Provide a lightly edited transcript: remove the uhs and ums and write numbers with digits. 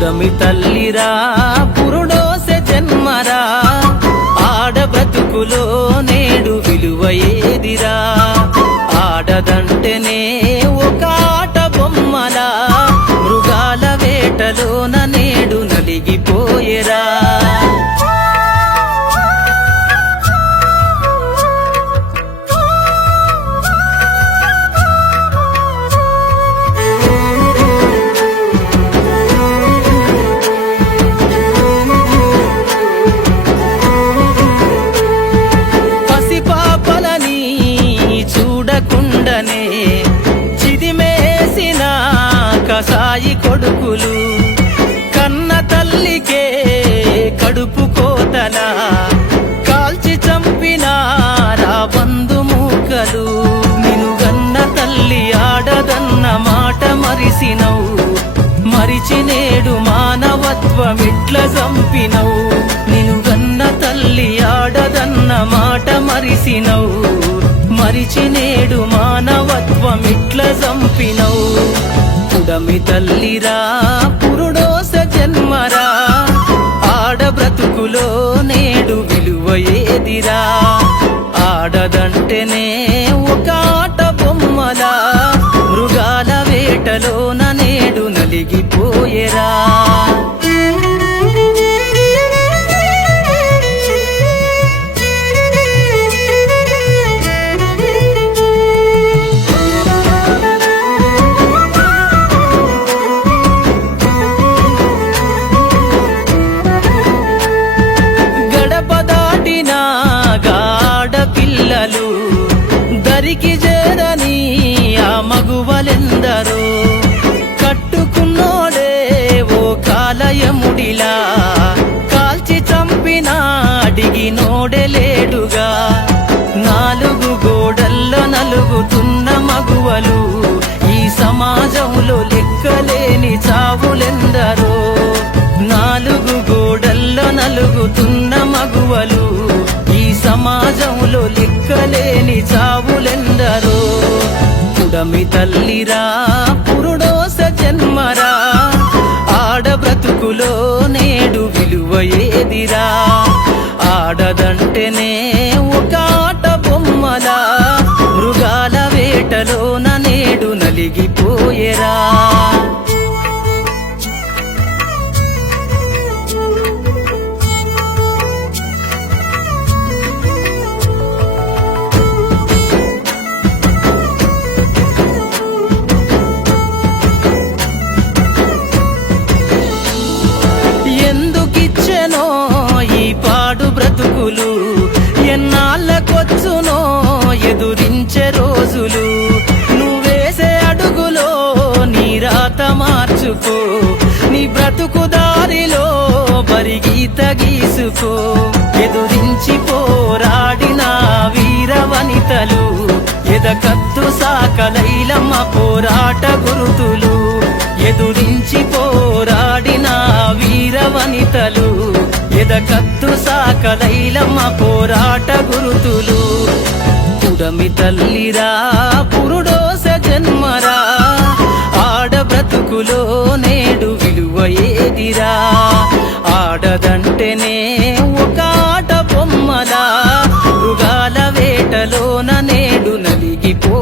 పుడమి తల్లిరా పురుడోసె జన్మరా, ఆడ బ్రతుకులో నేడు విలువ ఏదిరా. ఆడదంటేనే ఒక ఆట బొమ్మలా, మృగాల వేటలోన నేడు నలిగిపోయేరా. చూడకుండనే చిదిమేసిన కసాయి కొడుకులు, కన్న తల్లికే కడుపు కోతలా కాల్చి చంపినారా బంధుమూకలు. నిన్ను గన్న తల్లి ఆడదన్న మాట మరిసినవు, మరిచి నేడు మానవత్వమిట్ల చంపినవు. నిన్ను గన్న తల్లి ఆడదన్న మాట మరిసినవు, మరిచి నేడు మానవత్వమిట్ల చంపినవు. పుడమి తల్లిరా పురుడోసె జన్మరా, ఆడ బ్రతుకులో నేడు విలువ ఏదిరా. ఆడదంటేనే ఒక ఆట బొమ్మలా, మృగాల వేటలోన నేడు నలిగిపోయేరా. పిల్లలు దరికి చేరని ఆ మగువలెందరో, కట్టుకున్నోడే ఓ కాలయముడిలా కాల్చి చంపినా అడిగినోడే లేడుగా. నాలుగు గోడల్లో నలుగుతున్న మగువలు, ఈ సమాజంలో లెక్కలేని చావులెందరో. నాలుగు గోడల్లో నలుగుతున్న మగువలు, ఈ సమాజంలో లెక్కలేని చావులెందరో. పుడమి తల్లిరా పురుడోసె జన్మరా, ఆడ బ్రతుకులో నేడు విలువ ఏదిరా. ఆడదంటేనే ఒక ఆట బొమ్మలా, మృగాల వేటలోన నేడు నలిగిపోయేరా. ఎందుకిచ్చెనో ఈ పాడు బ్రతుకులు, ఎన్నాళ్ళకొచ్చునో ఎదురించే రోజులు. నువ్వేసే అడుగులో నీ రాత మార్చుకో, నీ బ్రతుకు దారిలో బరిగీత గీసుకో. ఎదురించి పోరాడిన వీర వనితలు, ఎదకత్తు సాకలైలమ్మ పోరాట గురుతులు. ఎదురించి పోరాడిన వీర వనితలు, ఎదకత్తు సాకలైలమ్మ పోరాట గురుతులు. పుడమి తల్లిరా పురుడోసె జన్మరా, ఆడ బ్రతుకులో నేడు విలువ ఏదిరా. ఆడదంటేనే ఒక ఆట బొమ్మలా, మృగాల వేటలోన నేడు నలిగిపో